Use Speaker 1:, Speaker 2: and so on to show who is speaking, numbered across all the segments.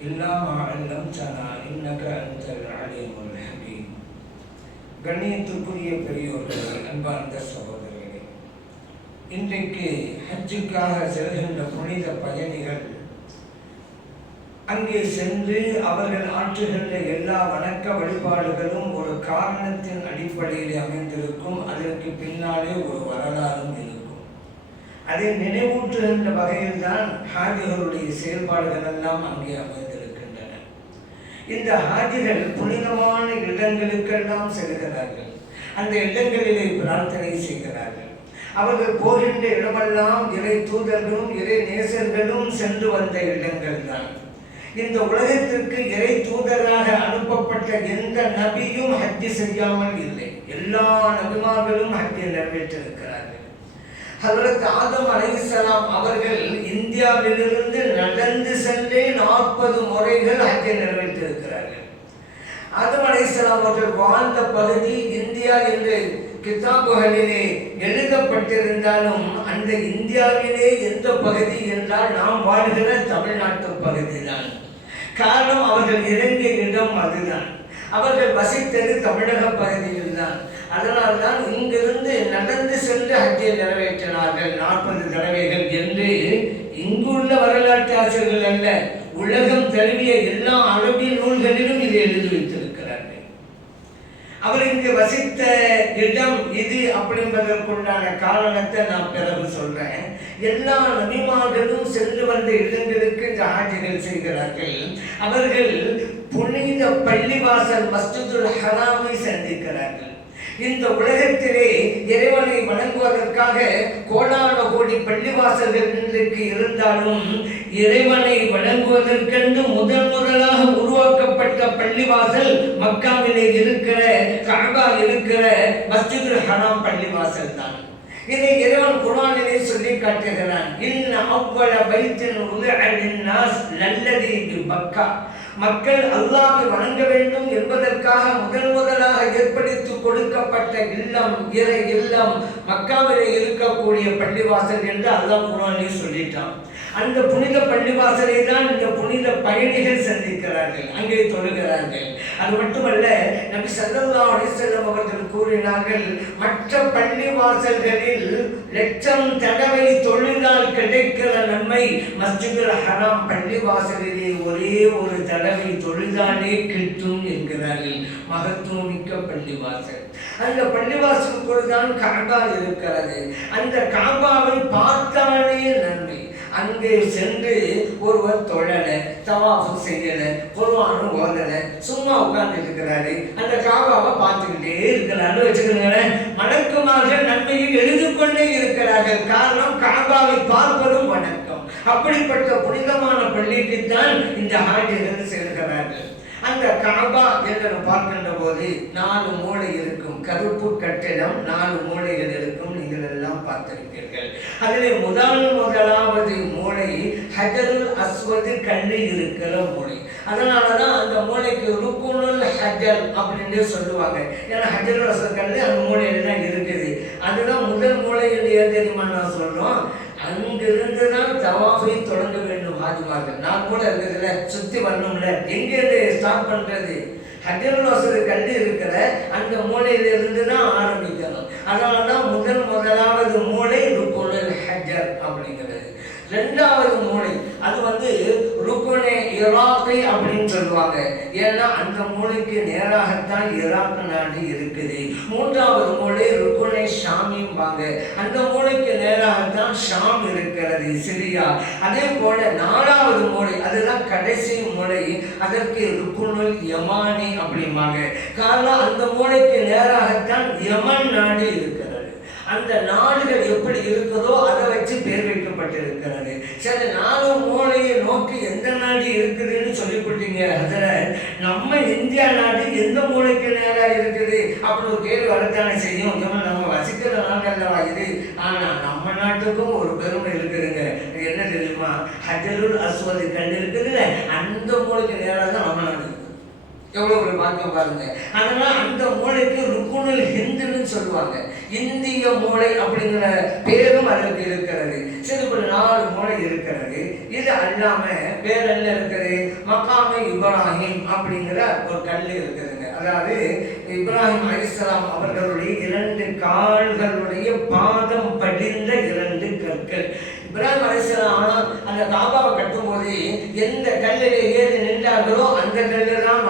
Speaker 1: இல்லா மால்லம் சனா இன்னக அந்தல் கண்ணியத்திற்குரிய பெரியோர்கள் அன்பார்ந்த சகோதரர்களே இன்றைக்கு ஹஜ்ஜுக்காக செல்கின்ற புனித பயணிகள் அங்கே சென்று அவர்கள் ஆற்றுகின்ற எல்லா வணக்க வழிபாடுகளும் ஒரு காரணத்தின் அடிப்படையில் அமைந்திருக்கும். அதற்கு பின்னாலே ஒரு வரலாறும் இல்லை அதை நினைவூற்றுகின்ற வகையில் தான் ஹாஜிகளுடைய செயல்பாடுகள் எல்லாம் அங்கே அமைந்திருக்கின்றன. இந்த ஹாஜிகள் புனிதமான இடங்களுக்கெல்லாம் செல்கிறார்கள். அந்த இடங்களிலே பிரார்த்தனை செய்கிறார்கள். அவர்கள் போகின்ற இடமெல்லாம் இறை தூதர்களும் இறை நேசர்களும் சென்று வந்த இடங்கள் தான் இந்த உலகத்திற்கு இறை தூதராக அனுப்பப்பட்ட எந்த நபியும் ஹஜ்ஜி செய்யாமல் இல்லை. எல்லா நபிமார்களும் ஹஜ்ஜை நிறைவேற்றிருக்கிறார்கள். அதற்கு ஆதம் அலைசலாம் அவர்கள் இந்தியாவிலிருந்து நடந்து சென்றே நாற்பது முறைகள் ஹஜ்ஜை நிறைவேற்றிருக்கிறார்கள். ஆதம் அலைசலாம் அவர்கள் வாழ்ந்த பகுதி இந்தியா என்று கிதாபுகளிலே எழுதப்பட்டிருந்தாலும் அந்த இந்தியாவிலே எந்த பகுதி என்றால் நாம் வாழ்கிற தமிழ்நாட்டு பகுதிதான். காரணம் அவர்கள் இறங்கிய இடம் அதுதான். அவர்கள் வசித்தது தமிழக பகுதியில் தான் அதனால் தான் இங்கிருந்து நடந்து சென்று ஹஜ்ஜை நிறைவேற்றினார்கள். நாற்பது தடவைகள் என்று இங்குள்ள வரலாற்று ஆசிரியர்கள் அல்ல உலகம் தழுவிய எல்லா அரபிய நூல்களிலும் இதை எழுதி வைத்திருக்கிறார்கள். அவர் இங்கு வசித்த இடம் இது அப்படின்பதற்குண்டான காரணத்தை நான் பிறகு சொல்றேன். எல்லா நபிமார்களும் சென்று வந்த இடங்களுக்கு இந்த ஆட்சிகள் செய்கிறார்கள். அவர்கள் புனித பள்ளிவாசல் மஸ்ஜிதுல் ஹராமை சந்திக்கிறார்கள். இந்த உலகத்திலே இறைவனை வணங்குவதற்காக கோடான கோடி பள்ளிவாசல்கள் இன்றைக்கு இருந்தாலும் இறைவனை வணங்குவதற்கென்று முதல் முதலாக உருவாக்கப்பட்ட பள்ளிவாசல் மக்காவிலே இருக்கிற கழகா இருக்கிற மஸ்ஜிதுல் ஹராம் பள்ளிவாசல் தான். இதை இறைவன் குரானிலே சொல்லி காட்டுகிறான். இன்ன அவ்வள பைத்தின் உதஅலின் நாஸ் லல்லதி பக்கா மக்கள் அல்லாவை வணங்க வேண்டும் என்பதற்காக முதல் முதலாக ஏற்படுத்தி கொடுக்கப்பட்ட இல்லம் இறை இல்லம் மக்காவிலே இருக்கக்கூடிய பள்ளிவாசல் என்று அல்லாஹ் குர்ஆனிலே சொல்லிட்டான். அந்த புனித பள்ளிவாசலை தான் இந்த புனித பயணிகள் சந்திக்கிறார்கள். அங்கே தொழுகிறார்கள். அது மட்டுமல்ல நபி ஸல்லல்லாஹு அலைஹி அவர்கள் கூறினார்கள் மற்ற பள்ளிவாசல்களில் லட்சம் தடவை தொழுதால் கிடைக்கிற நன்மை மஸ்ஜிதுல் ஹராம் பள்ளிவாசலிலே ஒரே ஒரு தடவை தொழுதாலே கிட்டும் என்கிறார்கள். மகத்துவமிக்க பள்ளிவாசல். அந்த பள்ளிவாசலுக்குள் தான் காபா இருக்கிறது. அந்த காபாவை பார்த்தாலே நன்மை. அங்கே சென்று ஒருவர் தொழலை தவாஃபு செய்யலை குர்ஆனும் ஓதலை சும்மா உட்கார்ந்து இருக்கிறாரு அந்த காபாவை பார்த்துக்கிட்டே இருக்கிறாரு வச்சுக்கோங்களேன் வணக்கமாக நன்மையை எழுதி கொண்டே இருக்கிறார்கள். காரணம் காபாவை பார்ப்பதும் வணக்கம். அப்படிப்பட்ட புனிதமான பள்ளிக்கு தான் இந்த ஆண்டிலிருந்து சேர்க்கிறார்கள் அந்த காபா என்று பார்க்கின்ற போது நாலு மூளை இருக்கும் கருப்பு கட்டிடம் நாலு மூளைகள் இருக்கும் நீங்கள் எல்லாம் பார்த்திருப்பீர்கள். அதில் முதல் முதலாவது மூளை ஹஜருல் அஸ்வது கண்ணு இருக்கிற மூளை. அதனால தான் அந்த மூளைக்கு ருக்குனுல் ஹஜர் அப்படின்னு சொல்லுவாங்க. ஏன்னா ஹஜருல் அஸ்வது கண்ணு அந்த மூளையில தான் இருக்குது. அதுதான் முதல் மூளை ஏன் தெரியுமா நான் சொல்கிறோம் அங்கிருந்து தான் தவாஃபை தொடங்க வேண்டும் ஹாஜிமார்கள் நான் கூட இருக்கிறதுல சுற்றி வரணும்ல. எங்கேருந்து ஸ்டார்ட் பண்ணுறது ஹஜருல் அஸ்வது கண்டு இருக்கிற அந்த மூளையிலிருந்து தான் ஆரம்பிக்கணும். அதனால தான் முதல் முதலாவது மூளை ருக்குனுல் ஹஜர் அப்படிங்கிறது ரெண்டாவது மூளை அது வந்து ருக்குனே இராக்கை அப்படின்னு சொல்லுவாங்க. ஏன்னா அந்த மூளைக்கு நேராகத்தான் இராக் நாடு இருக்குது. மூன்றாவது மூளை ருக்குனே ஷாமிம்பாங்க. அந்த மூளைக்கு நேராகத்தான் ஷாம் இருக்கிறது சிரியா. அதே போல நாலாவது மூளை அதுதான் கடைசி மூளை அதற்கு ருக்குனுல் யமானி அப்படிம்பாங்க. காரணம் அந்த மூளைக்கு நேராகத்தான் யமன் நாடு இருக்கிறது. அந்த நாடுகள் எப்படி இருக்குதோ அதை வச்சு பேர் வைக்கப்பட்டிருக்கிறது. சரி நாலு மூலையை நோக்கி எந்த நாடு இருக்குதுன்னு சொல்லி கொடுத்தீங்க அதில் நம்ம இந்தியா நாடு எந்த மூளைக்கு நேராக இருக்குது? அப்படி ஒரு கேள்வி வரத்தானே செய்யும். நம்ம வசிக்கிற நாடல்லவா இது? ஆனால் நம்ம நாட்டுக்கும் ஒரு பெருமை இருக்குதுங்க. என்ன தெரியுமா? ஹஜருல் அஸ்வதி கண்டு இருக்குதுல்ல அந்த மூளைக்கு நேராக தான் ரமணன் எவ்வளோ ஒரு பாக்கியம் பாருங்க. அதனால் அந்த மூளைக்கு ருக்குணல் ஹிந்துன்னு சொல்லுவாங்க. இந்திய மூளை அப்படிங்கிற பேரும் அதற்கு இருக்கிறது. சரி ஒரு நாலு மூளை இருக்கிறது. இது அல்லாம வேற என்ன இருக்குது? மக்காம இப்ராஹிம் அப்படிங்கிற ஒரு கல் இருக்குதுங்க. அதாவது இப்ராஹிம் அலிஸ்லாம் அவர்களுடைய இரண்டு கால்களுடைய பாதம் படி இரண்டு கற்கள் இப்ராஹிம் அலிஸ்லாம் அந்த காபாவை கட்டும்போது இடத்திலே கல்லில் ஏறி நின்றார்களோ அந்த கல்லு தான்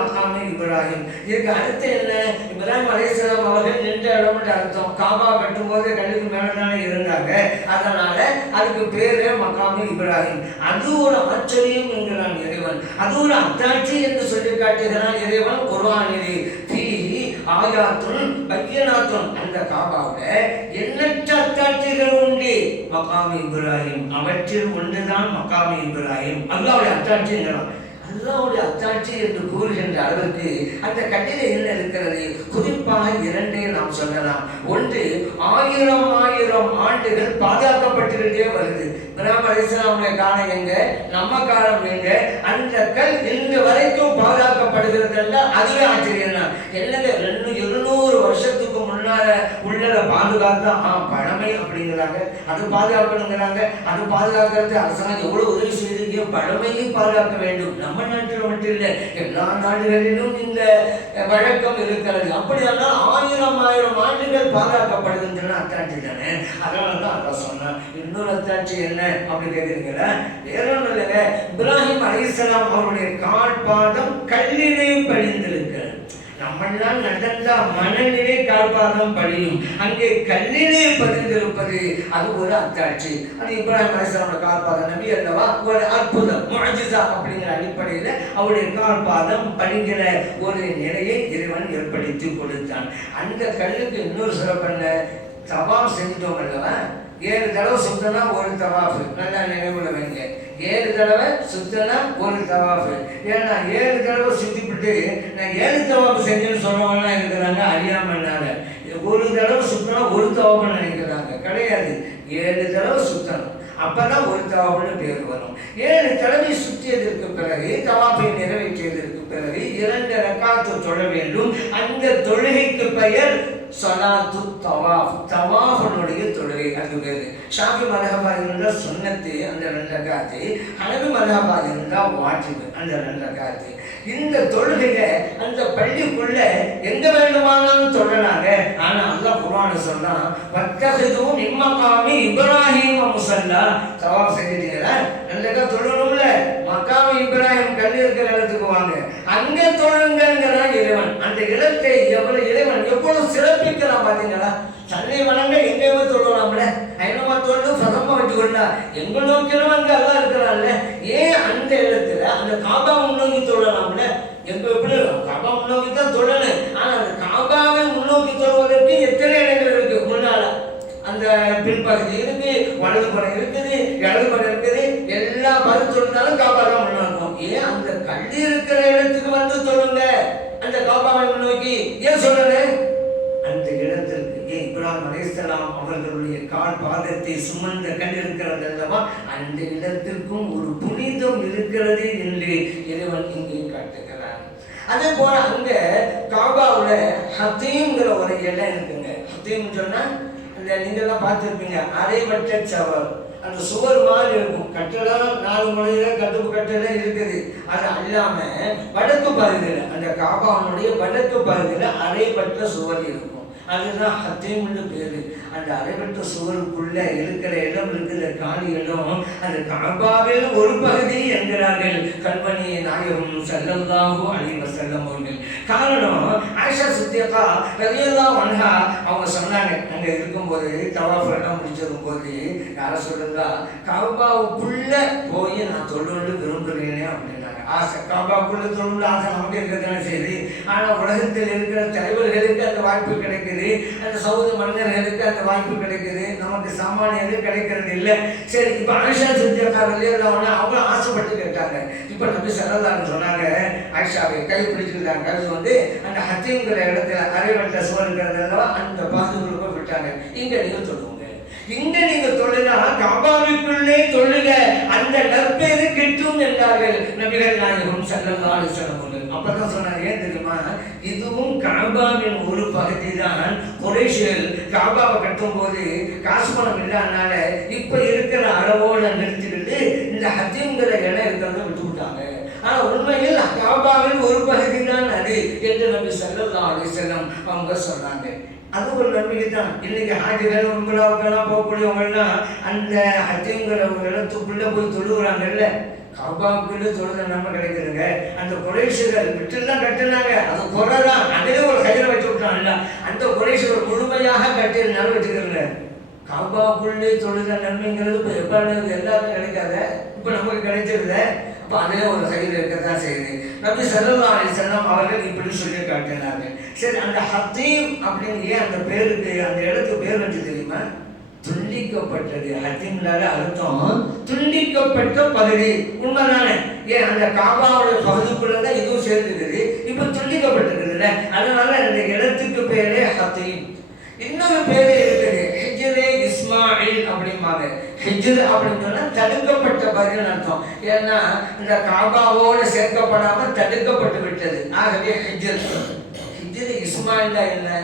Speaker 1: இப்ராஹிம் இதுக்கு அடுத்து என்ன? இப்ராஹிம் அலிஸ்லாம் அவர்கள் நின்ற இடம்னு அர்த்தம். காபா கட்டும்போது கல்லுக்கு மேலே தானே இருந்தாங்க. அதனால அதுக்கு பேரு மக்காமே இப்ராஹிம் அது ஒரு ஆச்சரியம் என்கிறான் இறைவன். அது ஒரு அத்தாட்சி என்று சொல்லி காட்டுகிறான் இறைவன் குர்வானிலே ஃபீஹி ஆயாத்துன் பையனாத்துன். அந்த காபாவுல எண்ணற்ற அத்தாட்சிகள் மக்காமி இப்ராஹிம் அவற்றில் ஒன்றுதான் மக்காமி இப்ராஹிம் அல்லாவுடைய அத்தாட்சிங்கிறான் அல்லாவுடைய அத்தாட்சி என்று கூறுகின்ற அளவுக்கு அந்த கட்டில என்ன இருக்கிறது? குறிப்பாக இரண்டே நாம் சொல்லலாம். ஒன்று ஆயிரம் ஆயிரம் ஆண்டுகள் பாதுகாக்கப்பட்டிருந்தே வருது. இப்ராஹிம் அலிஸ்லாமுடைய காலம் எங்க? நம்ம காலம் எங்க? அந்த கல் இன்று வரைக்கும் பாதுகாக்கப்படுகிறதல்ல. அதுவே ஆச்சரியம் தான் என்னது ரெண்டு இருநூறு வருஷத்துக்கு முன்னால உள்ளதை பாதுகாத்தா? ஆ பழமை அப்படிங்கிறாங்க அது பாதுகாக்கணுங்கிறாங்க. அது பாதுகாக்கிறது அரசாங்கம் எவ்வளோ உதவி செய்திருக்கீங்க பழமையும் பாதுகாக்க வேண்டும். நம்ம நாட்டில் மட்டும் இல்லை எல்லா நாடுகளிலும் இந்த வழக்கம் இருக்கிறது. அப்படியானால் ஆயிரம் ஆயிரம் ஆண்டுகள் பாதுகாக்கப்படுகின்றன அத்தாட்சி தானே? அதனால தான் அதான் சொன்னேன். இன்னொரு அத்தாட்சி என்ன அப்படின்னு கேட்குறீங்களா? வேற ஒன்றும் இல்லைங்க. இப்ராஹிம் அலிஸ்லாம் அவருடைய கால்பாதம் கல்லிலே படிந்திருக்கிறது. நம்மெல்லாம் நடந்தா மனநிலை கால்பாதம் படியும் அங்கே கல்லிலே பதிந்திருப்பது அது ஒரு அத்தாட்சி. அது இப்ராஹிம் அலிஸ்லாமோட கால்பாதம் நபி அல்லவா? ஒரு அற்புதம் அப்படிங்கிற அடிப்படையில் அவருடைய கால்பாதம் படிக்கிற ஒரு நிலையை இறைவன் ஏற்படுத்தி கொடுத்தான். அந்த கல்லுக்கு இன்னொரு சிறப்பென்ன தவாப் செஞ்சிட்டோம் அல்லவா? ஏழு தடவை சுத்தனா ஒரு தவாஃபு. நல்லா நினைவுல வைங்க. ஏழு தடவை சுத்தனா ஒரு தவாஃபு. ஏன்னா ஏழு தடவை சுத்தி விட்டு நான் ஏழு தவாப்பு செஞ்சேன்னு சொல்றவங்கலாம் இருக்கிறாங்க அறியாமல்னால ஒரு தடவை சுத்தனா ஒரு தவாஃபு நினைக்கிறாங்க. கிடையாது. ஏழு தடவை சுத்தணும். அப்பதான் ஒரு தவாப்புன்னு பேர் வரும். ஏழு தடவை சுற்றியதற்கு பிறகு தவாப்பை நிறைவேற்றியதற்கு பிறகு இரண்டு ரக்காத்து தொழ வேண்டும். அந்த தொழுகைக்கு பெயர் சலாத்து தவாஃப். தவாஃபனுடைய தொழுகை அது பேரு. ஷாஃபி மதகபா சொன்னத்து அந்த ரெண்டு ரக்காத்து ஹனபி மதகபா இருந்தால் வாஜிபு அந்த ரெண்டு ரக்காத்து. இந்த தொழுகைய அந்த பள்ளிக்குள்ள எங்க வேண்டுமானாலும் தொழலாங்க. ஆனா அல்லாஹ் குர்ஆன் சொன்னா வத்தஹிதும் இம்மகாமி இப்ராஹிம் முசல்லா. தவாஃப் செஞ்சிட்டீங்களா நல்லதா தொழணும்ல. மக்காமி இப்ராஹிம் கல் இருக்கிற இடத்துக்கு வாங்க. அங்க தொழுங்கிறான் இறைவன் அந்த இடத்தை எவ்வளவு இறைவன் எவ்வளவு சிறப்பிக்கிறான் பாத்தீங்களா? சன்னை வணங்க எங்கேயுமே தொழுவாம்ல ஐநமா தொழுது பிரதம வச்சுக்கொண்டா எங்க நோக்கிலும் அங்க எல்லாம் இருக்கிறான்ல. அந்த காபா முன்னோக்கி தொழலாம்ல எங்க எப்படி காபா முன்னோக்கி தான் தொழணும். ஆனா அந்த காபாவை முன்னோக்கி தொழுவதற்கு எத்தனை இடங்கள் இருக்கு முன்னால அந்த பின்பகுதி இருக்கு வலது படம் இருக்குது இடது படம் இருக்குது. எல்லா மறு சொன்னாலும் காபா தான் முன்னோக்கும். ஏன் அந்த கல் இருக்கிற இடத்துக்கு வந்து சொல்லுங்க அந்த காபாவை முன்னோக்கி ஏன் சொல்லல? அந்த இடத்திற்கு ஏன் இப்ராஹிம் அலைஹிஸ்ஸலாம் அவர்களுடைய கால் பாதத்தை சுமந்த கண் இருக்கிறது அல்லவா? அந்த இடத்திற்கும் ஒரு புனிதம் இருக்கிறது என்று இறைவன் இங்கே காட்டுகிறார் அதே போல அங்க காபாவுல ஹத்தீங்கிற ஒரு இடம் இருக்குங்க. ஹத்தீம் சொன்னா அந்த நீங்கெல்லாம் பார்த்துருப்பீங்க அரைவட்ட சவர். அந்த சுவர் மாதிரி இருக்கும். கட்டடம் நாலு முறையில கட்டுப்பு கட்டடம் இருக்குது. அது அல்லாம வடக்கு பகுதியில் அந்த காபாவுடைய வடக்கு பகுதியில் அரைவட்ட சுவர் இருக்கும். அதுதான் ஹத்தீம்னு பேரு. அந்த அரைவட்ட சுவருக்குள்ள இருக்கிற இடம் இருக்கிற காணி இடம். அந்த காபாவில் ஒரு பகுதி என்கிறார்கள். கண்மணி நாயகம் செல்லல்லாஹு அழிவ செல்லம் அவர்கள். காரணம் ஆயிஷா சித்தியக்கா ரலியல்லாஹு அன்ஹா அவங்க சொன்னாங்க. அங்கே இருக்கும்போது தவாஃபெல்லாம் முடிச்சிருக்கும் போது யாரை சொல்லுங்க காபாவுக்குள்ள போய் நான் தொழில் விரும்புகிறேனே அப்படின்னு ஆசை காபாவுக்குள்ள தொழுன்னு ஆசை நமக்கு இருக்கிறதான சரி ஆனால் உலகத்தில் இருக்கிற தலைவர்களுக்கு அந்த வாய்ப்பு கிடைக்குது. அந்த சவுதி மன்னர்களுக்கு அந்த வாய்ப்பு கிடைக்குது. நமக்கு சாமானியர்கள் கிடைக்கிறது இல்லை. சரி இப்போ ஆயிஷா சித்தியக்கா வெளியேறவன அவங்க ஆசைப்பட்டு கேட்டாங்க. இப்போ நம்பி செல்லலான்னு சொன்னாங்க ஆயிஷாவை கை பிடிச்சிருந்தாங்க. அது வந்து அந்த ஹத்திங்கிற இடத்துல அரைவட்ட சுவருங்கிறதுல அந்த பாதுகளுக்கு விட்டாங்க. இங்கே நீங்கள் சொல்லுவோம் இங்க நீங்க தொழுனா காபாவிற்குள்ளே தொழுக. அந்த நற்பேரு கிட்டும் என்றார்கள். நபிகள் நாயகம் ஸல்லல்லாஹு அலைஹி அப்பதான் சொன்னாங்க ஏன் தெரியுமா? இதுவும் காபாவின் ஒரு பகுதி தான் குறைஷிகள் காபாவை கட்டும் போது காசு பணம் இல்லாதனால இப்ப இருக்கிற அளவோட நிறுத்திக்கிட்டு இந்த ஹஜ்ஜுங்கிற இடம் இருக்கிறத விட்டு விட்டாங்க. ஆனா உண்மையில் காபாவின் ஒரு பகுதி தான் அது என்று நம்பி ஸல்லல்லாஹு அலைஹி அவங்க சொன்னாங்க. அது ஒரு நம்பிக்கை தான் இன்னைக்கு ஹாஜிகள் உங்களாவுக்கெல்லாம் போகக்கூடியவங்கெல்லாம் அந்த ஹஜ்ஜுங்கிற ஒரு இடத்துக்குள்ள போய் தொழுகிறாங்கல்ல. கபாவுக்குள்ள தொழுத நம்ம கிடைக்குதுங்க. அந்த குறைசுகள் விட்டுலாம் கட்டினாங்க. அது குறைதான். அதிலே ஒரு கையில் வச்சு விட்டாங்கல்ல அந்த குறைசுகள் முழுமையாக கட்டி நிறைவேற்றுக்கிறங்க காபாவுக்குள்ளே தொழுத நன்மைங்கிறது இப்போ எப்போ எல்லாருக்கும் கிடைக்காத? இப்போ நமக்கு கிடைச்சிருந்தேன் அப்போ ஒரு கையில் இருக்கத்தான் செய்யுது. நபி சல்லல்லாஹு செல்லம் அவர்கள் இப்படி சொல்லி காட்டினாங்க சரி அந்த ஹத்தீம் அப்படின்னு ஏன் அந்த பேருக்கு அந்த இடத்துக்கு பேர் வச்சு தெரியுமா? துண்டிக்கப்பட்டது. ஹத்தீம்னால அர்த்தம் துண்டிக்கப்பட்ட பகுதி. உண்மைதானே? ஏன் அந்த காபாவோட பகுதிக்குள்ளதான் இதுவும் சேர்ந்துக்குது. இப்போ துண்டிக்கப்பட்டிருக்குதுல்ல? அதனால அந்த இடத்துக்கு பேரே ஹத்தீம். இன்னொரு பேரு இருக்குது. ஹிஜ்ரே இஸ்மாயில் அப்படிம்பாங்க. ஹிஜ்ர் அப்படின்னு சொன்னா தடுக்கப்பட்ட அர்த்தம். ஏன்னா இந்த காபாவோடு சேர்க்கப்படாமல் தடுக்கப்பட்டு விட்டது. ஆகவே ஹிஜர். ஹிஜர் இஸ்மாயிலா இல்லை.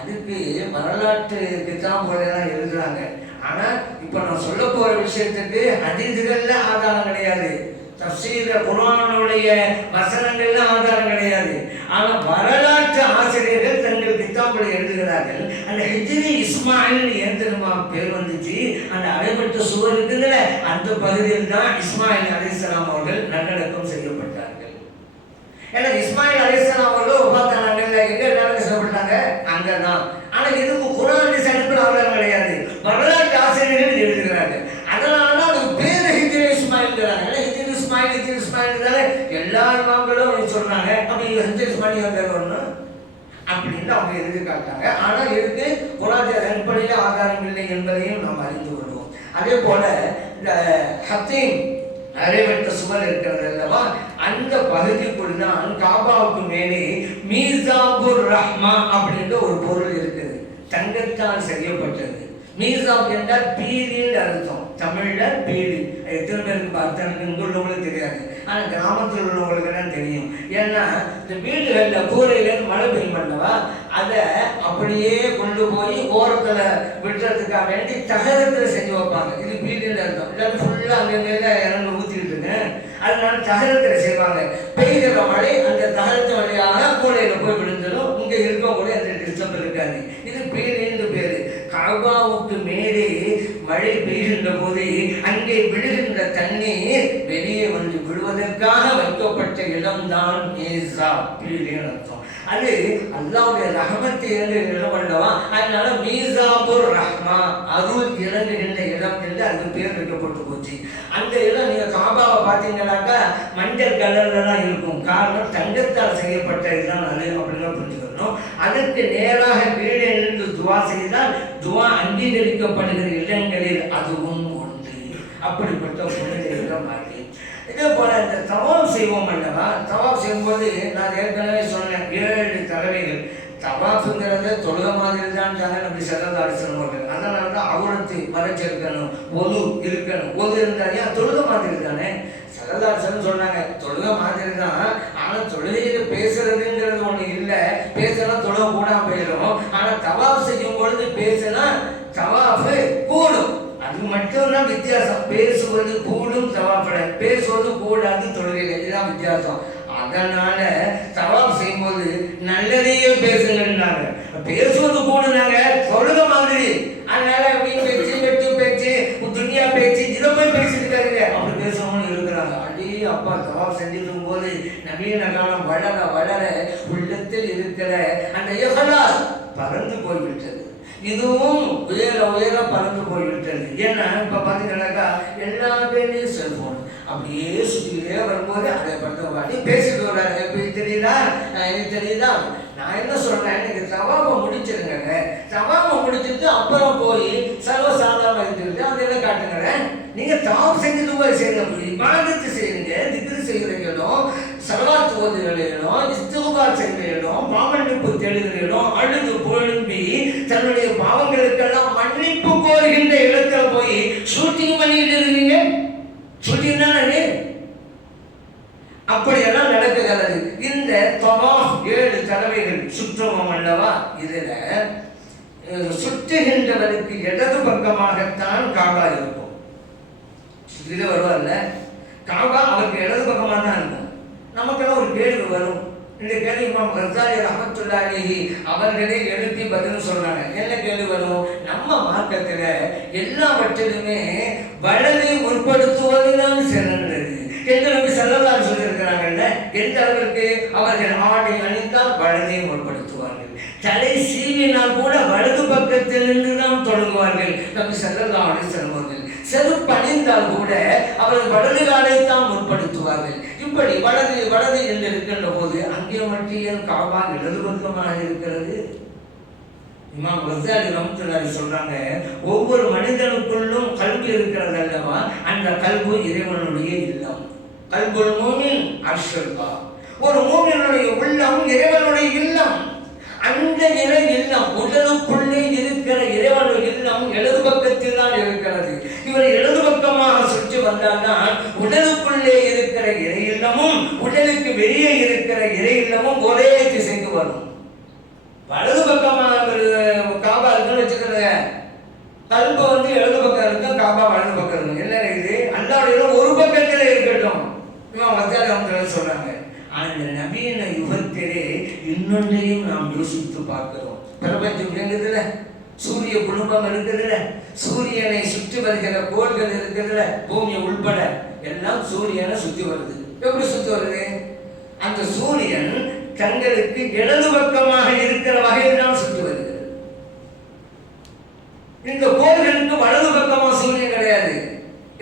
Speaker 1: அதுக்கு வரலாற்று கிதாபுகளெல்லாம் எழுதுறாங்க. ஆனா இப்ப நான் சொல்ல போற விஷயத்துக்கு ஹதீதுகள்ல ஆதாரம் கிடையாது. தப்சீர குரானுடைய வசனங்கள்ல ஆதாரம் கிடையாது. ஆனா வரலாற்று ஆசிரியர்கள் தங்கள் கித்தாபுகளை எழுதுகிறார்கள். அந்த ஹெஜ்ரி இஸ்மாயில் ஏன் பேர் வந்துச்சு. அந்த அடைபட்ட சுவர் இருக்குதுல்ல அந்த பகுதியில் தான் இஸ்மாயில் அலிஸ்லாம் அவர்கள் நல்லடக்கம் செய்யப்பட்டார்கள். ஏன்னா இஸ்மாயில் அலிஸ்லாம் அவர்கள் ஒப்பாத்தானாங்கல்ல எங்க எல்லாரும் செய்யப்பட்டாங்க அங்கதான். ஆனா இதுக்கு குரான் சனிப்பில் அவர்கள் கிடையாது. வரலாற்று ஆசிரியர்கள் எழுதுகிறாங்க அதனால தான் அது பேர் ஹிஜ்ரி இஸ்மாயில்ங்கிறாங்க. ஹிஜ்ரி இஸ்மாயில் ஹிஜ்ரி இஸ்மாயில் எல்லா இமாம்களும் சொன்னாங்க. அப்படி ஹிஜ்ரி இஸ்மாயில் பேர் ஒன்று அப்படின்னு அவங்க எழுதி காட்டாங்க ஆனா எழுத்து குலாச்சார அடிப்படையில் ஆதாரம் இல்லை என்பதையும் நாம் அறிந்து கொள்வோம். அதே போல இந்த ஹத்தீன் அரைவட்ட சுவர் இருக்கிறது அல்லவா? அந்த பகுதிக்குள் தான் காபாவுக்கு மேலே மீசாபுர் ரஹ்மா அப்படின்ற ஒரு பொருள் இருக்குது. தங்கத்தால் செய்யப்பட்டது. மீசாப் என்றால் பீரியட் அர்த்தம். தமிழில் வீடு எத்தனை பேருக்கு அர்த்தம் இங்க உள்ளவங்களுக்கு தெரியாது. ஆனால் கிராமத்தில் உள்ளவங்களுக்கு தான் தெரியும். ஏன்னா இந்த வீடுகளில் கூரையிலேருந்து மழை பெய்யும் பண்ணவா அதை அப்படியே கொண்டு போய் ஓரத்தில் விடுறதுக்காக வேண்டி தகரத்தில் செஞ்சு வைப்பாங்க. இது வீடுன்னு அர்த்தம். இல்லை ஃபுல்லாக அங்கங்கே இறங்க ஊற்றிக்கிட்டு இருக்கேன் அதனால தகரத்தில் செய்வாங்க. பெய்கிற மழை அந்த தகரத்து வழியாக கூரையில் போய் விழுந்துடும். இங்க இருக்கக்கூடிய அந்த டிஸ்டர்ப் இருக்காது. இது பீலின்னு காபாவுக்கு மேலே மழை பெய்கின்ற போது அங்கே விழுகின்ற தண்ணீர் வெளியே வந்து விடுவதற்காக வைக்கப்பட்ட இடம்தான் மேசா அர்த்தம். அது அல்லாவுடைய ரஹமத்தை இறங்குகிற இடம் அல்லவா? அதனால மீசாபுர் ரஹ்மா அருள் இறங்குகின்ற இடம் என்று அதுக்கு பேர் வைக்கப்பட்டு போச்சு. அந்த இடம் நீங்க காபாவை பார்த்தீங்கன்னாக்கா மஞ்சள் கலர்ல தான் இருக்கும். காரணம் தங்கத்தால் செய்யப்பட்ட இடம் அது அப்படின்னு புரிஞ்சுக்கணும். அதற்கு நேராக கீழே துவா செய்தால் துவா அங்கீகரிக்கப்படுகிற இடங்களில் அதுவும் ஒன்று அப்படிப்பட்ட புனித இடம் இதே போல இந்த தவாப் செய்வோம் அல்லவா? தவாப் செய்யும்போது நான் ஏற்கனவே சொன்னேன் ஏழு தடவைகள். தவாஃபுங்கிறத தொழுக மாதிரி தான் நம்பி செல்லதாரிசனம் போட்டேன் அதனால தான் அவுரத்து மறைச்சிருக்கணும் ஒது இருக்கணும். ஒது இருந்தாலே ஏன்? தொழுக மாதிரி தானே செல்லதாரிசனம் சொன்னாங்க. தொழுக மாதிரி தான் ஆனால் தொழுகையில் பேசுறதுங்கிறது ஒன்று இல்லை. பேசினா தொழுக கூட பேசுனா தவாஃபு கூடும். அது மட்டும்தான் வித்தியாசம். பேசுவது கூடும் சவாப்பட பேசுவது கூடாது தொழுகையில். இதுதான் வித்தியாசம். அதனால சவாப் செய்யும்போது நல்லதையே பேசுங்கன்னாங்க. பேசுவது கூடுனாங்க. தொழுக மாதிரி. அதனால அப்படி பேச்சு வெட்டு பேச்சு துணியா பேச்சு இதை போய் பேசிட்டு இருக்காங்க அப்படி பேசணும்னு இருக்கிறாங்க. அடி அப்பா சவாப் செஞ்சுட்டு போது நவீன காலம் வளர வளர உள்ள இருக்கிற அந்த இஹலாஸ் பறந்து போய்விட்டது இதுவும் உயர உயர பறந்து போய்விட்டது. ஏன்னா இப்போ பார்த்தீங்கன்னாக்கா எல்லா பேர்லேயும் செல்ஃபோன் அப்படியே சுற்றிக்கிட்டே வரும்போது அதை படுத்த பாட்டி பேசிட்டு வர்றாரு. எப்படி தெரியுதா? இது எனக்கு தெரியுதா? நான் என்ன சொல்கிறேன் எனக்கு தவாபை முடிச்சிருங்க தவாபை முடிச்சிட்டு அப்புறம் போய் சர்வசாதாரண இருந்துட்டு அதை என்ன காட்டுங்கிறேன்? நீங்கள் தாவம் செஞ்சது போய் செய்யுங்க இபாதத்து செய்யுங்க திக்ரு செய்கிறீங்களும் சலவாத்து ஓதுகளிலும் இஸ்துபார் செய்கிறீங்களும் பாவமன்னிப்பு தேடுகிறீங்களும் அழுது புழும்பி பாவங்களுக்கெல்லாம் மன்னிப்பு கோருகின்ற இடத்துல போய் ஷூட்டிங் பண்ணிட்டு இருக்கீங்க? ஷூட்டிங் தானே அப்படியெல்லாம் நடக்குகிறது. இந்த தவாஃப் ஏழு தடவைகள் சுற்றுவோம் அல்லவா? இதுல அஹ், சுற்றுகின்றவருக்கு இடது பக்கமாகத்தான் காபா இருக்கும். இது வருவார்ல? காபா அவருக்கு இடது பக்கமாக தான் இருக்கும். நமக்கெல்லாம் ஒரு கேள்வி வரும். இந்த கேள்வி இமாம் கசாலி ரஹமத்துல்லாஹி அவர்களே பதில் சொல்றாங்க என்ன கேள்வி வரும்? நம்ம மார்க்கத்துல எல்லாவற்றிலுமே வலதை உட்படுத்துவதுதான் சிறந்தது. என்று நம்பி செல்லலாம் சொல்லியிருக்கிறாங்கல்ல எந்த அளவிற்கு அவர்கள் ஆடை அணிந்தால் வலதை முற்படுத்துவார்கள். தலை சீவினால் கூட வலது பக்கத்திலிருந்து தான் தொடங்குவார்கள். நம்பி செல்லலாம் செல்வார்கள் செருப்பணிந்தால் கூட அவர்கள் வலது காலை தான் முற்படுத்துவார்கள். இப்படி வலது வலது என்று இருக்கின்ற போது அங்கே மட்டும் காபா இடது பக்கமாக இருக்கிறது. இமாம் ரசாலி ரமத்துல்லாரி சொல்றாங்க ஒவ்வொரு மனிதனுக்குள்ளும் கல்வி இருக்கிறது அல்லவா? அந்த கல்வி இறைவனுடைய இல்லம். கல்புல் மூமின் அர்ஷல்பா. ஒரு மூமியனுடைய உள்ளம் இறைவனுடைய இல்லம். அந்த இறை இல்லம் உடலுக்குள்ளே இருக்கிற இறைவன் இல்லம் இடது பக்கத்தில் தான் இருக்கிறது. இவர் இடது பக்கமாக சுற்றி வந்தால்தான் உடலுக்குள்ளே இருக்கிற இறை இல்லமும் உடலுக்கு வெளியே இருக்கிற இறை இல்லமும் ஒரே திசைக்கு வரும். வலது பக்கமாக காபா இருக்குன்னு வச்சுக்கிறத கல்பு வந்து இடது பக்கம் இருக்கும் காபா வலது பக்கம் இருக்கும். என்ன இது அல்லாவுடைய ஒரு பக்கத்தில் இருக்கட்டும். இவன் வத்தியால சொல்றாங்க ஆனா நவீன யுகத்திலே இன்னொன்றையும் நாம் யோசித்து பார்க்கிறோம். பிரபஞ்சம் இயங்குதுல சூரிய குடும்பம் இருக்குதுல. சூரியனை சுற்றி வருகிற கோள்கள் இருக்குதுல. பூமியை உள்பட எல்லாம் சூரியனை சுத்தி வருது. எப்படி சுத்தி வருது? அந்த சூரியன் தங்களுக்கு இடது பக்கமாக இருக்கிற வகையில் தான் சுற்றி வருகிறது. இந்த கோள்களுக்கு வலது பக்கம்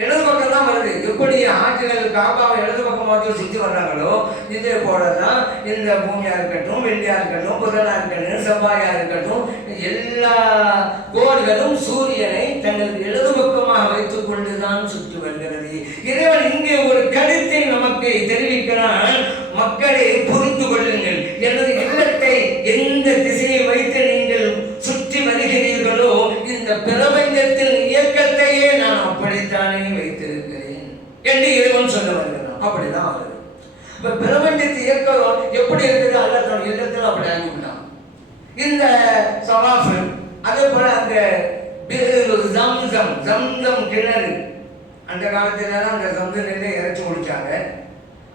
Speaker 1: இடது பக்கம் தான் வருது. எப்படி ஆற்றுகள் காப்பாவை இடது பக்கமாக சுற்றி வர்றாங்களோ இதே போலதான் இந்த பூமியா இருக்கட்டும் வெள்ளியாக இருக்கட்டும் புதனா இருக்கட்டும் செவ்வாயா இருக்கட்டும் எல்லா கோள்களும் சூரியனை தங்களுக்கு இடது பக்கமாக வைத்துக் கொண்டுதான் சுற்றி வருகிறது. இறைவன் இங்கே ஒரு கருத்தை நமக்கு தெரிவிக்கிறான். மக்களை புரிந்து கொள்ளுங்கள். எனது இல்லத்தை எந்த திசை அப்படிதான் வருது இப்ப பிரபஞ்சத்து இயக்கம் எப்படி இருக்குது? அல்ல தன் இயக்கத்தில் அப்படி ஆகிவிட்டான் இந்த சவாஃபு அதே போல அந்த ஜம்சம் ஜம்சம் கிணறு. அந்த காலத்துல அந்த சம்சம் இறைச்சி முடிச்சாங்க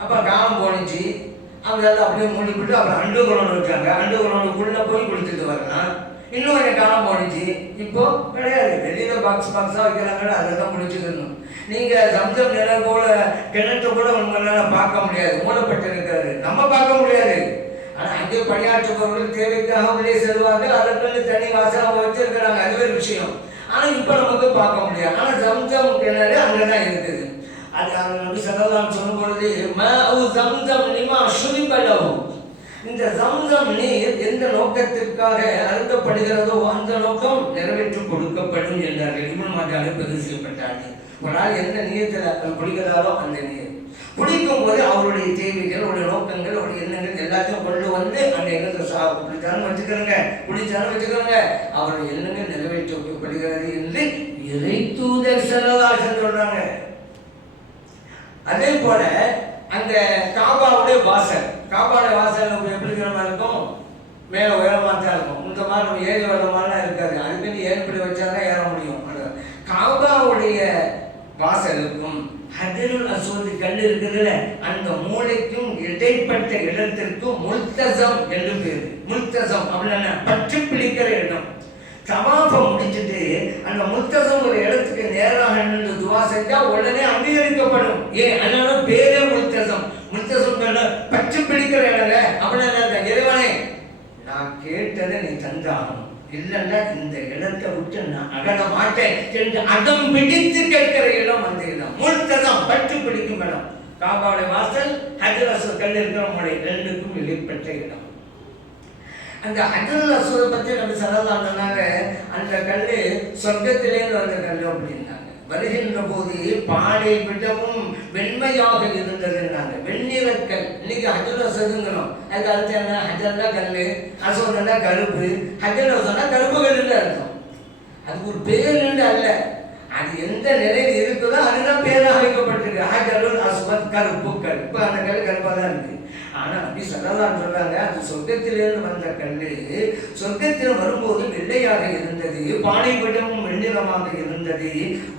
Speaker 1: அப்போ காலம் போனிச்சு அவங்க எல்லாம் அப்படியே மூடிவிட்டு அப்புறம் அண்டு குளம் வச்சாங்க. அண்டு குளம்க்குள்ள போய் குளிச்சுட்டு வரலாம் இன்னும் கொஞ்சம் காலம் போனிச்சு இப்போ கிடையாது. வெளியில் பாக்ஸ் பாக்ஸாக வைக்கிறாங்க அதை தான் முடிச்சுக்கணும் நீங்க சம்சம் நிலம் போல கிணற்று கூட உங்களால பார்க்க முடியாது. மூடப்பட்டிருக்கிறது. நம்ம பார்க்க முடியாது. ஆனா அங்கே பணியாற்றுபவர்கள் தேவைக்காக உள்ளே செல்வார்கள். அதற்கு தனி வாசல் அவங்க வச்சிருக்கிறாங்க அது ஒரு விஷயம். ஆனா இப்ப நமக்கு பார்க்க முடியாது. ஆனா சம்சம் கிணறு அங்கதான் இருக்குது. அது அவங்க நபி சொல்லும் பொழுது சம்சம் நிமா லிமா இந்த ஜம்ஜம் நீர் எந்த நோக்கத்திற்காக அருந்தப்படுகிறதோ அந்த நோக்கம் நிறைவேற்றி கொடுக்கப்படும் என்றார்கள். இப்னு மாஜாலே பதிவு செய்யப்பட்டார்கள். ஒரு நாள் எந்த நீயத்தில் குளிக்கிறாரோ அந்த நீர். குடிக்கும் போது அவருடைய தேவைகள் அவருடைய நோக்கங்கள் அவருடைய எண்ணங்கள் எல்லாத்தையும் கொண்டு வந்து அந்த எண்ணத்தை சா குளித்தாலும் வச்சுக்கிறோங்க குளித்தாலும் வச்சுக்கிறோங்க அவருடைய எண்ணங்கள் நிறைவேற்றப்படுகிறது என்று இறை தூதர் செல்லதாக சொல்றாங்க. அதே போல அந்த காபாவுடைய வாசல் காபாவுடைய வாசல் நம்ம எப்படி இருக்கும்? மேல உயரமாக தான் இருக்கும். இந்த மாதிரி நம்ம ஏறி வர மாதிரிலாம் இருக்காது. அதுக்கு ஏற்படி வச்சாதான் ஏற முடியும்? காபாவுடைய வாசலுக்கும் ஹஜருல் அஸ்வது கல் இருக்குதுல்ல அந்த மூளைக்கும் இடைப்பட்ட இடத்திற்கும் முல்தசம் என்று பேரு. முல்தசம் அப்படின்னா பற்றி பிடிக்கிற இடம். தவாஃபை முடிச்சுட்டு அந்த முல்தசம் ஒரு இடத்துக்கு நேராக நின்று துவா செஞ்சா உடனே அங்கீகரிக்கப்படும். ஏன் அதனால பேரே முல்தசம். முல்தசம் பற்றி பிடிக்கிற இடங்க அப்படின்னா என்ன? இறைவனே நான் கேட்டதை நீ தந்தாகணும். இல்லைன்னா இந்த இடத்தை விட்டு நான் அகல மாட்டேன் என்று அகம் பிடித்து கேட்கிற இடம் அந்த இடம் முழுத்ததான் பட்டு பிடிக்கும் இடம் காபாவுடைய வாசல் ஹஜரசு கல் இருக்கிற முறை ரெண்டுக்கும் இடைப்பட்ட இடம் அந்த ஹஜரல் அசுரை பற்றி நம்ம சொல்லலாம் அந்த கல் சொர்க்கத்திலேருந்து வந்த கல் அப்படின்னாங்க. வருகின்ற போது பாலை விடவும் வெண்மையாக இருந்ததுன்னாங்க வெண்ணிறக்கல். இன்னைக்கு ஹஜர் அசதுங்கிறோம் அதுக்கு அடுத்து என்ன? ஹஜர்னா கல் அசோதனா கருப்பு. ஹஜர் அசோனா கருப்பு கல்லுன்னு அர்த்தம். அது ஒரு பேருண்டு அல்ல. அது எந்த நிலையில் இருக்குதோ அதுதான் பேராக வைக்கப்பட்டிருக்கு. ஹஜருல் அஸ்மத் கருப்பு. கல் இப்போ அந்த கல் கருப்பாக தான் இருக்கு. ஆனா அப்படி சொல்லலாம் சொல்றாங்க அது சொர்க்கத்திலிருந்து வந்த கண்ணு சொர்க்கத்தில் வரும்போது வெள்ளையாக இருந்தது பானைவிடமும் வெண்ணிறமாக இருந்தது.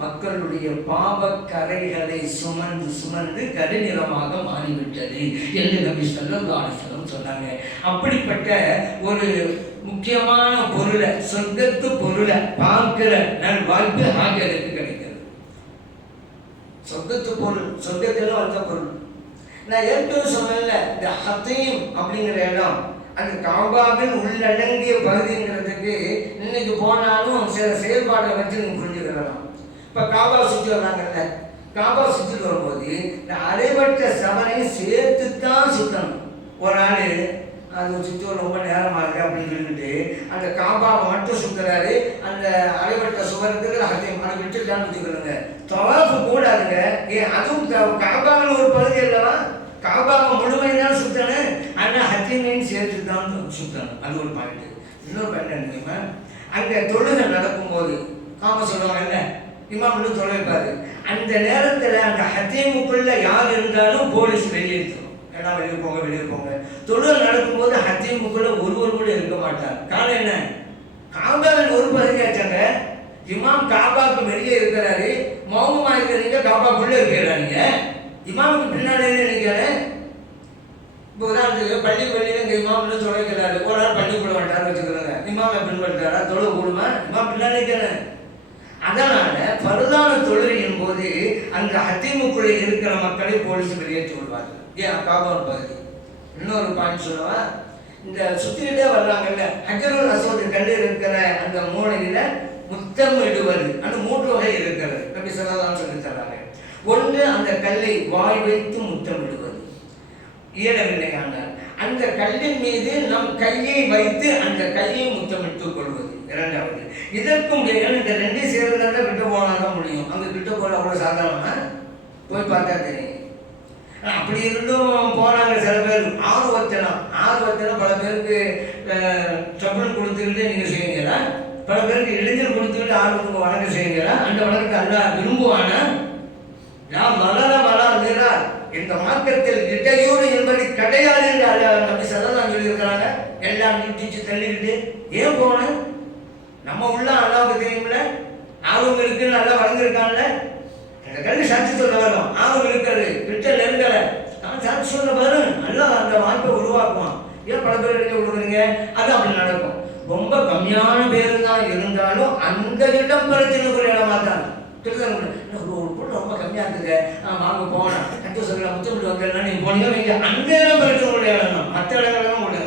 Speaker 1: மக்களுடைய பாவ கரைகளை சுமந்து சுமந்து கருநிறமாக மாறிவிட்டது என்று நபி சொல்லலாம் சொன்னாங்க. அப்படிப்பட்ட ஒரு முக்கியமான பொருளை சொர்க்கத்து பொருளை பார்க்கிற நல் வாய்ப்பு ஆகியதற்கு கிடைக்கிறது. சொர்க்கத்து பொருள் சொர்க்கத்தில் வந்த பொருள். நான் ஏற்கனவே சொன்னேன்ல இந்த ஹத்தீம் அப்படிங்கிற இடம் அந்த காபாவின் உள்ளடங்கிய பகுதிங்கிறதுக்கு இன்னைக்கு போனாலும் சில செயல்பாடை வச்சு நீங்கள் புரிஞ்சுக்கலாம் இப்போ காபா சுற்றி வராங்கல்ல காபா சுற்றி வரும்போது இந்த அரைவட்ட சவனையும் சேர்த்து தான் சுற்றணும் ஒரு ஆள் அது சுற்றி ரொம்ப நேரமாக இருக்குது அப்படின்னு சொல்லிட்டு அந்த காபாவை மட்டும் சுற்றுறாரு அந்த அரைவட்ட சுவரத்துக்கு ஹத்தீம் அதை விட்டுட்டான்னு வச்சுக்கிறோங்க தவாஃபு கூடாதுங்க ஏன் அதுவும் காபாவில் ஒரு பகுதி அல்லவா? காபாவை முழுமையாக சுத்தணும். ஆனால் ஹத்தீமையும் சேர்த்து தான் சுத்தணும். அது ஒரு பாயிண்ட் இன்னொரு பாயிண்ட் என்னங்க அங்கே தொழுகை நடக்கும்போது காம சொல்லுவாங்கல்ல இமாம் வந்து தொலை வைப்பாரு அந்த நேரத்தில் அந்த ஹத்தீமுக்குள்ள யார் இருந்தாலும் போலீஸ் வெளியேற்றணும். ஏன்னா வெளியே போங்க வெளியே போங்க. தொழுகை நடக்கும்போது ஹத்தீமுக்குள்ள ஒருவர் கூட இருக்க மாட்டார். காரணம் என்ன? காபாவின் ஒரு பகுதியாச்சாங்க. இமாம் காபாவுக்கு வெளியே இருக்கிறாரு. மௌனமா இருக்கிறீங்க காபாக்குள்ள இருக்கிறா நீங்க? இமாமுக்கு பின்னாடி நினைக்கிறாரு? இப்போ உதாரணத்துக்கு பள்ளி பள்ளியில் இங்கே இமாம்னு தொலைக்கிறாரு ஒரு நாள் கூட வேண்டாம்னு வச்சுக்கிறாங்க இமாமை பின்பற்றாரா தொழு கூடுமா இமாம் பின்னாடி நிற்கிறேன் அதனால பருதான தொழுகையின் போது அந்த ஹத்தீமுக்குள்ளே இருக்கிற மக்களை போலீஸ் வெளியேற்றி விடுவார்கள் ஏன்? காபான் பகுதி. இன்னொரு பாயிண்ட் சொல்லுவா? இந்த சுத்திக்கிட்டே வர்றாங்கல்ல ஹஜருல் அசோது கண்டு இருக்கிற அந்த மூலையில முத்தம் இடுவது அந்த மூன்று வகை இருக்கிறது. நபி சொல்லலாம் சொல்லி தர்றாங்க ஒன்று அந்த கல்லை வாய் வைத்து முத்தமிடுவது. இயலவில்லை அந்த கல்லின் மீது நம் கையை வைத்து அந்த கையை முத்தமிட்டுக் கொள்வது. இரண்டாவது இதற்கும் இந்த ரெண்டையும் சேர்ந்தா விட்டு போனால் தான் முடியும். அங்கே கிட்ட போல அவ்வளோ சாதாரணமாக போய் பார்த்தா தெரியும். அப்படி இருந்தும் போனாங்க சில பேர். ஆர்வத்தனம். ஆர்வத்தனம் பல பேருக்கு ட்ரபிள் கொடுத்துக்கிட்டு நீங்கள் செய்வீங்களா? பல பேருக்கு இளைஞர் கொடுத்துக்கிட்டு ஆர்வத்துக்கு வணக்கம் செய்கிறார். அந்த வணக்கத்தை அல்ல விரும்புவானா நாம் வளர வளர்கிறார் இந்த மார்க்கத்தில் இடையூறு என்பது கிடையாது என்று அல்ல- சதான் சொல்லியிருக்கிறாங்க. எல்லாம் நீட்டிச்சு தள்ளிக்கிட்டு ஏன் போனேன் நம்ம உள்ள அல்லாவுக்கு தெரியும்ல ஆர்வம் இருக்கு நல்லா வளர்ந்துருக்கான்ல. இந்த கல்வி சாட்சி சொல்ல வரும். ஆர்வம் இருக்கிறது கிட்ட நெருங்கல. நான் சாட்சி சொல்ல வரும். நல்லா அந்த வாய்ப்பை உருவாக்குவான். ஏன் பல பேர் எடுக்க விடுறீங்க அது அப்படி நடக்கும். ரொம்ப கம்மியான பேர் தான் இருந்தாலும் அந்த இடம் பிரச்சனைக்குரிய இடமா தான் திருத்தம் ஒரு பொண்ணு ரொம்ப கம்மியாக இருக்குது ஆ, வாங்க போனேன் அஞ்சு சொல்லலாம் முத்தமிட்டு வந்தேன்னா நீங்கள் போனீங்கன்னா நீங்க அந்த இடம் பிரச்சனைக்குரிய இடம் தான். மற்ற இடங்கள்லாம் விடுங்க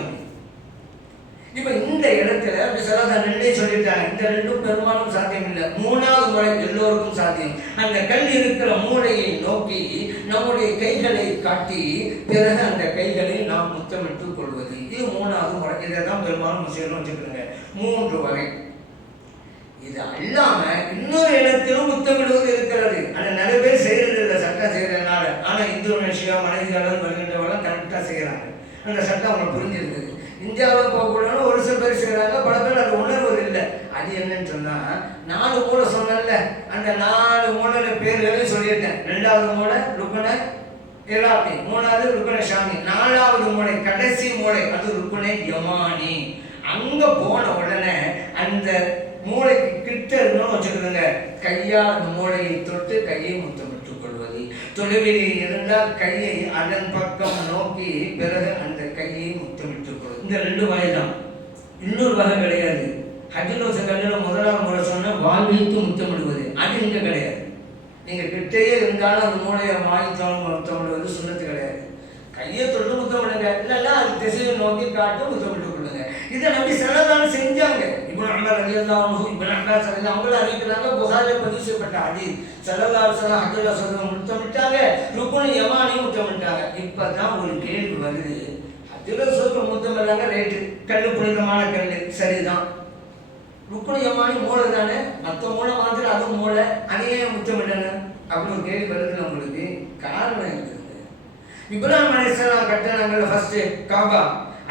Speaker 1: இப்ப இந்த இடத்துல அப்படி சொல்லாத ரெண்டே சொல்லிட்டாங்க. இந்த ரெண்டும் பெரும்பாலும் சாத்தியம் இல்லை மூணாவது முறை எல்லோருக்கும் சாத்தியம். அந்த கல் இருக்கிற மூளையை நோக்கி நம்முடைய கைகளை காட்டி பிறகு அந்த கைகளை நாம் முத்தமிட்டுக் கொள்வது. இது மூணாவது முறை. இதை தான் பெரும்பாலும் முஸ்லீம்னு வச்சுக்கிறோங்க மூன்று வகை. இது அல்லாம இன்னொரு இடத்திலும் முத்தமிடுவது இருக்கிறது. ஆனா நிறைய பேர் செய்யறது இல்லை. சட்டம் செய்யறதுனால. ஆனா இந்தோனேஷியா மலேசியாவில் வருகின்றவெல்லாம் கரெக்டா செய்யறாங்க. அந்த சட்டம் அவங்க புரிஞ்சிருக்குது. இந்தியாவில் போகக்கூடாதுன்னு ஒரு சில பேர் செய்கிறாங்க பல பேர் அது உணர்வது இல்லை. அது என்னன்னு சொன்னா நாலு மூளை சொன்னேன்ல. அந்த நாலு மூலையில பேர்களையும் சொல்லியிருக்கேன். ரெண்டாவது மூளை ருக்குண இராபி மூணாவது ருக்குன நாலாவது மூளை கடைசி மூளை அது ருக்குணை யமானி. அங்க போன உடனே அந்த மூளைக்கு கிட்ட இருக்கணும் வச்சுக்கிறதுங்க கையா அந்த மூளையை தொட்டு கையை முத்தமிட்டுக் கொள்வது. தொலைவில் இருந்தால் கையை அதன் பக்கம் நோக்கி பிறகு அந்த கையை முத்தமிட்டு இந்த ரெண்டு வகை தான் இன்னொரு வகை கிடையாது. ஹஜ்ஜிலோச கல்லில் முதலாவது முறை சொன்ன வாய் வைத்து முத்தமிடுவது. அது இங்கே கிடையாது. நீங்கள் கிட்டேயே இருந்தாலும் அந்த மூளையை வாய் முத்தமிடுவது சுண்ணத்து கிடையாது. கையை தொட்டு முத்தமிடுங்க. இல்லைன்னா அது திசையை நோக்கி காட்டு முத்தமிட்டு கொள்ளுங்க. இதை நம்பி சிலதான் செஞ்சாங்க. இப்போ நம்ம ரலியல்லாஹு இப்போ இப்னு சரி அவங்களும் அறிவிக்கிறாங்க. புகாரில் பதிவு செய்யப்பட்ட அடி ஸல்லல்லாஹு அலைஹி வஸல்லம் ஹஜ்ஜுல் முத்தமிட்டாங்க. ருக்குனு யமானியும் முத்தமிட்டாங்க. இப்பதான் ஒரு கேள்வி வருது. ஹஜ்ஜுல் அஸ்வத் முத்தமிட்டாங்க ரைட்டு. கல்லு புனிதமான கல் சரிதான். ருக்குன் யமானி மூளை தானே? மற்ற மூளை மாதிரி அதுவும் மூளை. அதையே முத்தமிட்டன அப்படின்னு கேள்வி வருது உங்களுக்கு? காரணம் இருக்குது இப்ராஹிம் அலிஸ்லாம் கட்டினாங்கல்ல ஃபர்ஸ்ட் காபா.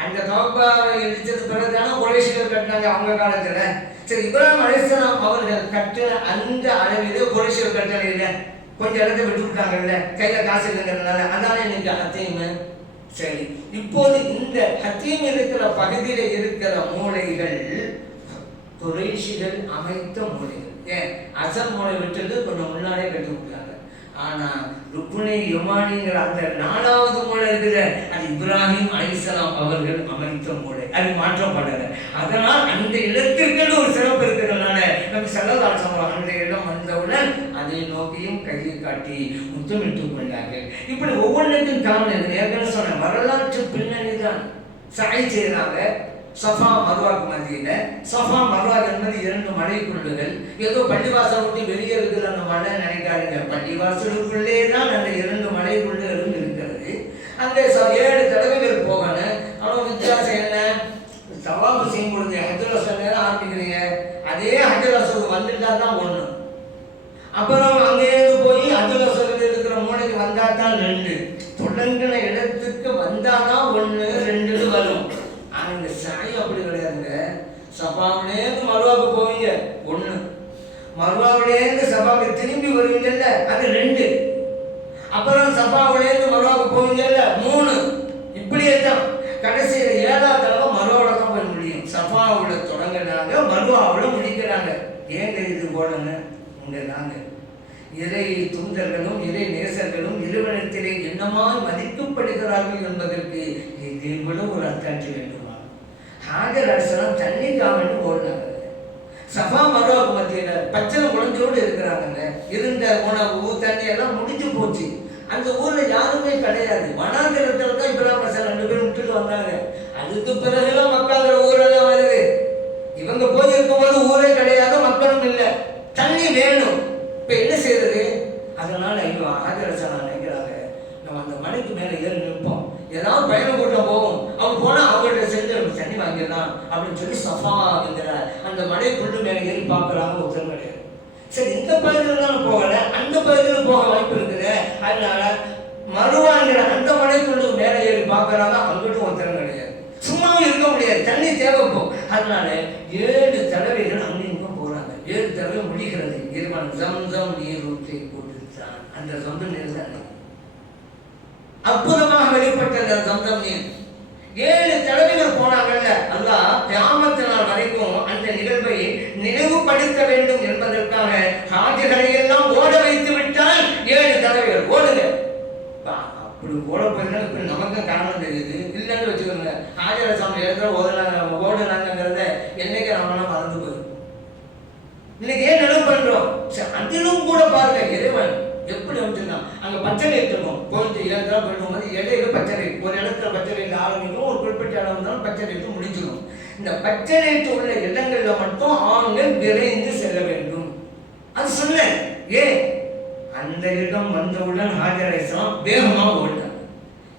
Speaker 1: அந்த காபாவை இடிச்சது பிறகுதானே குறைஷிகள் கட்டினாங்க அவங்க காலத்தில். சரி இப்ராஹிம் அலிஸ்லாம் அவர்கள் கட்டின அந்த அளவிலே குறைஷிகள் கட்டணை இல்லை கொஞ்சம் இடத்த விட்டு கையில் காசு இல்லைங்கிறதுனால. அதானே இன்னைக்கு அத்தையுமே சரி இப்போது இந்த ஹத்தீம் இருக்கிற பகுதியில் இருக்கிற மூளைகள் குறைஷிகள் அமைத்த மூளைகள் ஏன்? அசல் மூளை விட்டது கொஞ்சம் முன்னாடியே கட்டி விட்டாங்க. ஆனா ருக்குனை யுமானிங்கிற அந்த நாலாவது மூளை இருக்கிற அது இப்ராஹிம் அலிசலாம் அவர்கள் அமைத்த மூளை. அது மாற்றப்படல. அதனால் அந்த இடத்திற்கு ஒரு சிறப்பு இருக்கிறதுனால நம்ம செல்லதாசம் அந்த இடம் வந்தவுடன் நோக்கியும் கையை காட்டி முத்தமிட்டுக் கொண்டார்கள். இப்படி ஒவ்வொன்றுக்கும் காரணம் ஏற்கனவே சொன்ன வரலாற்று பின்னணி தான் சாய் செய்கிறாங்க சஃபா மருவாக்கு மத்தியில் சஃபா மருவாக் என்பது இரண்டு மலைக்குள்ளுகள் ஏதோ பள்ளிவாசல் விட்டு வெளியே இருக்கிற அந்த மலை நினைக்காதீங்க. பள்ளிவாசலுக்குள்ளே தான் அந்த இரண்டு மலைக்குள்ளுகளும் இருக்கிறது. அந்த ஏழு தடவைகள் போகணும். ஆனால் வித்தியாசம் என்ன? சவாபு செய்யும் பொழுது ஹஜ்ஜுல் ஆரம்பிக்கிறீங்க அதே ஹஜ்ஜுல் வந்துட்டா தான் ஒன்று அப்புறம் அங்கேயிருந்து போய் ஹஜ்ஜுல் அசல் இருக்கிற மூளைக்கு வந்தா தான் ரெண்டு. தொடங்கின இடத்துக்கு வந்தாதான் ஒன்று ரெண்டுன்னு வரும். ஆனா இந்த சாய் அப்படி கிடையாதுங்க. சபாவிலேருந்து மருவாக்கு போவீங்க ஒண்ணு. மருவாவிலேருந்து சபாவுக்கு திரும்பி வருவீங்கல்ல அது ரெண்டு. அப்புறம் சபாவிலேருந்து மருவாவுக்கு போவீங்கல்ல மூணு. இப்படியே தான் கடைசியில் ஏழாவது தடவை மருவாவில் தான் போய் முடியும். சபாவில் தொடங்குறாங்க மருவாவில் முடிக்கிறாங்க. ஏங்க இது போலங்க? இங்க நாங்கள் இறை துந்தர்களும் இறை நேசர்களும் நிறுவனத்திலே என்னமாய் மதிக்கப்படுகிறார்கள் என்பதற்கு இவ்வளவு விட ஒரு அத்தாட்சி வேண்டுமா ஹாஜர் அரசனம் தண்ணி காவல்னு ஓடினாங்க. சபா மருவாக்கு மத்தியில் பச்சனை குழந்தையோடு இருக்கிறாங்கங்க. இருந்த உணவு தண்ணி எல்லாம் முடிஞ்சு போச்சு. அந்த ஊர்ல யாருமே கிடையாது. வனாந்திரத்தில் தான் இப்ராஹிம் அலைஹிஸ்ஸலாம் ரெண்டு பேரும் விட்டுட்டு வந்தாங்க. அதுக்கு பிறகுலாம் மக்கள் ஊரெல்லாம் வருது. இவங்க போய் இருக்கும்போது ஊரே கிடையாது மக்களும் இல்லை. தண்ணி வேணும். இப்ப என்ன செய்யறது அதனால ஐயோ ஆதிரசனா நினைக்கிறாங்க. நம்ம அந்த மலைக்கு மேல ஏறி நிற்போம். ஏதாவது பயணம் கூட்டம் போவோம். அவங்க போனா அவங்கள்ட்ட சேர்ந்து நம்ம தண்ணி வாங்கிடலாம் அப்படின்னு சொல்லி சஃபா அப்படிங்கிற அந்த மலைக்குள்ளு மேல ஏறி பார்க்கறாங்க ஒருத்தர் கிடையாது. சரி இந்த பகுதியில் தான் போகல. அந்த பகுதியில் போக வாய்ப்பு இருக்குது. அதனால மறுவாங்கிற அந்த மலைக்குள்ளு மேல ஏறி பார்க்கறாங்க. அங்கிட்டும் ஒருத்தர் கிடையாது. சும்மாவும் இருக்க முடியாது. தண்ணி தேவைப்போம் அதனால ஏழு தடவைகள் அங்கே ஏழு தடவை முடிகிறது. இறைவன் ஜம் நீர் ஊற்றி போட்டுத்தான் அந்த சொந்த நீர் தான் அற்புதமாக வெளிப்பட்ட அந்த சொந்தம் நீர். ஏழு தடவைகள் போனாங்கல்ல அல்லாஹ் கியாமத்து நாள் வரைக்கும் அந்த நிகழ்வை நினைவுபடுத்த வேண்டும் என்பதற்காக ஹாஜர்களை எல்லாம் ஓட வைத்து விட்டால் ஏழு தடவைகள். ஓடுங்க. அப்படி ஓட போயிருந்தா நமக்கு நமக்கும் காரணம் தெரியுது. இல்லைன்னு வச்சுக்கோங்க. ஹாஜர சாமி எழுதுற ஓடுனாங்க ஓடுனாங்கிறத அதிலும் கூட பாருங்க இறைவன் எப்படி வந்துருந்தான் அங்க பச்சை லைட் இருக்கும் போயிட்டு ஏழு தடவை போது இடையில பச்சை ஒரு இடத்துல பச்சை லைட் ஆரம்பிக்கும் ஒரு குறிப்பிட்ட இடம் இருந்தாலும் பச்சை லைட் முடிஞ்சிடும். இந்த பச்சை லைட் உள்ள இடங்கள்ல மட்டும் ஆண்கள் விரைந்து செல்ல வேண்டும். அது சொன்னேன் ஏன் அந்த இடம் வந்தவுடன் ஹாஜரேசம் வேகமாக ஓடினாங்க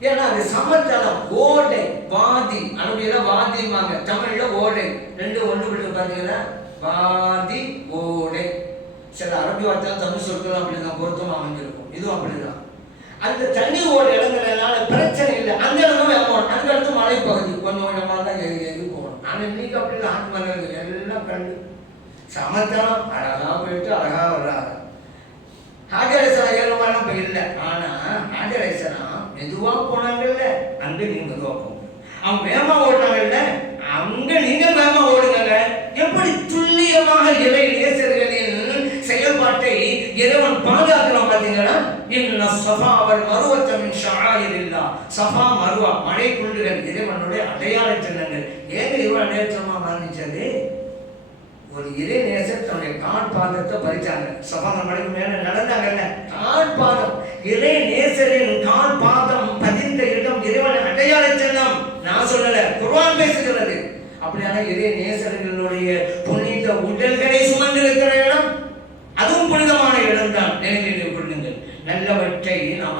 Speaker 1: ஏன்னா அது சமத்தளம் ஓடை வாதி அரபியில வாதிமாங்க தமிழ்ல ஓடை. ரெண்டு ஒன்று விட்டு பார்த்தீங்கன்னா வாதி ஓடை. சில அரபி வார்த்தைகள் தமிழ் சொற்கள் அப்படிதான் பொருத்தமாக அமைஞ்சிருக்கும். இதுவும் அப்படிதான். அந்த தண்ணி ஓட இடங்கள்னால பிரச்சனை இல்லை. அந்த இடமும் வேணும் அந்த இடத்து மலைப்பகுதி. கொஞ்சம் கொஞ்சமா தான் எது போகணும்? ஆனா இன்னைக்கு அப்படி இல்லை மலைகள் எல்லாம் கண்டு சமத்தனம் அழகா போயிட்டு அழகா வர்றாங்க. ஹாஜரேசனா ஏழுமாலாம் இப்ப இல்லை. ஆனா ஆஜரேசனா மெதுவாக போனாங்கல்ல. அங்கே நீங்கள் மெதுவாக போங்க. அவன் வேகமா ஓடினாங்கல்ல அங்க நீங்க வேகமா ஓடுங்க எப்படி துல்லியமாக இறை நேசர்களின் செயல்பாட்டை இறைவன் பாதுகாக்கலாம் பாத்தீங்கன்னா இன்ன சஃபா அவள் மருவத்தமின் ஷாயிரில்லா. சஃபா மருவா மழை குண்டுகள் இறைவனுடைய அடையாள சின்னங்கள். ஏங்க இவ்வளவு அடையாளமா மாறிச்சது ஒரு இறை நேசர் தன்னுடைய கால் பாதத்தை பறிச்சாங்க. சபான மலைக்கு மேல நடந்தாங்கல்ல கால் பாதம். இறை நேசரின் கால் பாதம் பதிந்த இடம் இறைவன் அடையாள சின்னம். நான் சொல்லல குர்ஆன் பேசுகிறது. அப்படி இறை நேசர்களுடைய புனித உடல்களை சுமந்திருக்கிற இடம் அதுவும் புனிதமான இடம்தான் நினைவில் கொள்ளுங்கள் நல்லவற்றை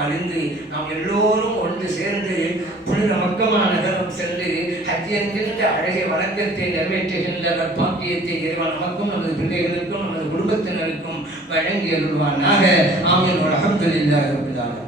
Speaker 1: இருந்து நாம் எல்லோரும் ஒன்று சேர்ந்து புனித மக்கமா நகரம் சென்று ஹஜ் என்கின்ற அழகிய வணக்கத்தை நிறைவேற்றுகின்ற நற்பாக்கியத்தை இறைவன் நமக்கும் நமது பிள்ளைகளுக்கும் நமது குடும்பத்தினருக்கும் வழங்கி அருள்வானாக. ஆமீன். உலகம் ரப்பில்